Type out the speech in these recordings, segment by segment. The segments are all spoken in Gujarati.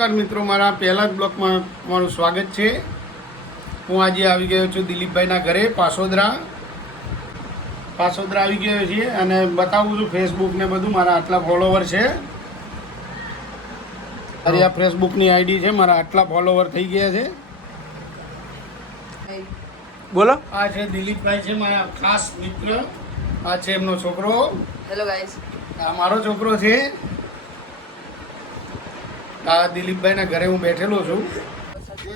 નમસ્કાર મિત્રો, મારા પહેલા જ બ્લોગમાં તમારું સ્વાગત છે। હું આજે આવી ગયો છું દિલીપભાઈના ઘરે પાસોદરા આવી ગયો છે અને બતાવું છું ફેસબુક ને બધું। મારા આટલા ફોલોવર છે, મારી આ ફેસબુકની આઈડી છે, મારા આટલા ફોલોવર થઈ ગયા છે। બોલો। આ છે દિલીપભાઈ, છે મારા ખાસ મિત્ર। આ છે એમનો છોકરો। હેલો ગાઈસ, આ મારો છોકરો છે। આ દિલીપભાઈના ઘરે હું બેઠેલો છું।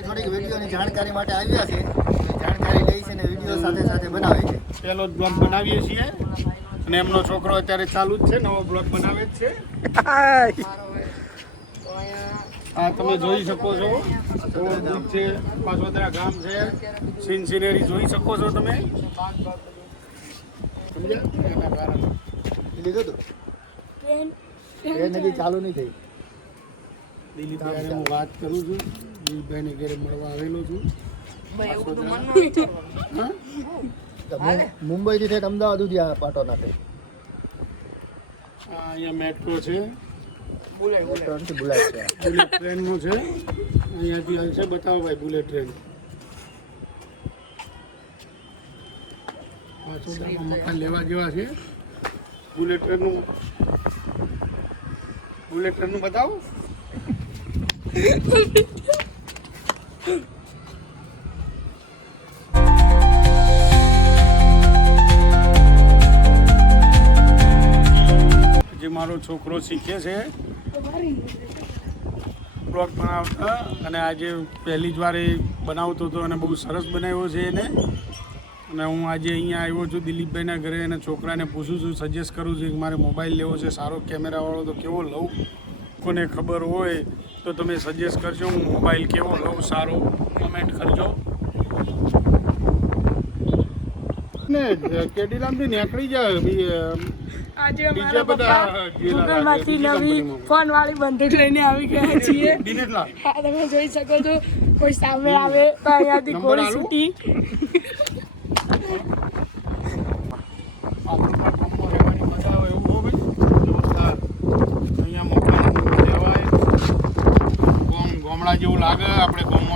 થોડીક વિડીયોની જાણકારી માટે આવ્યા છે, જાણકારી લઈ છે ને વિડીયો સાથે સાથે બનાવે છે। પહેલો જ બ્લોગ બનાવીએ છીએ અને એમનો છોકરો અત્યારે ચાલુ જ છે, નવો બ્લોગ બનાવે જ છે। આ તમે જોઈ શકો છો, દૂધ છે, પાસોદરા ગામ છે, સિનરી જોઈ શકો છો તમે, સમજ્યા? એના કારણે લીધું હતું ટ્રેન હજી ચાલુ નહીં થઈ। દિલીપભાઈને હું વાત કરું છું, દિલીપભાઈને ઘરે મળવા આવેલો છું। હા, મુંબઈ થી ઠેઠ અમદાવાદ સુધી આ પાટો નાખે। અહીંયા મેટ્રો છે, બુલેટ છે। બુલેટ ટ્રેનનો છે, અહીંયાથી હાલ છે। બતાવો ભાઈ બુલેટ ટ્રેન। પાસોદરામાં મકાન લેવા જેવા છે। બુલેટ ટ્રેનનું બતાવો। જે મારો છોકરો શીખે છે બ્લોગ બનાવતા, અને આજે પહેલી જ વાર એ બનાવતો હતો અને બહુ સરસ બનાવ્યો છે એને। અને હું આજે અહીંયા આવ્યો છું દિલીપભાઈના ઘરે, અને છોકરાને પૂછું છું, સજેસ્ટ કરું છું કે મારે મોબાઈલ લેવો છે સારો કેમેરાવાળો, તો કેવો લઉં? કોને ખબર હોય તો તમે સજેસ્ટ કરજો, હું મોબાઈલ કેવો લઉં સારો, કોમેન્ટ કરજો ને। કેડીરામથી નીકળી જાય આજે બીજા અમારા બધા પપ્પા ગૂગલમાંથી નવી ફોન વાળી બંદૂક લઈને આવી ગયા છીએ। દિનેશલાલ હા, તમે જોઈ શકો છો, કોઈ સામે આવે તો અહીંયાથી નંબર ગોળી આલું? છૂટી। આપણું પણ ગામમાં રહેવાની મજા આવે એવું હો ભાઈ, જોરદાર। અહીંયા મકાન લેવાય, ગામડા જેવું લાગે, આપણે ગામમાં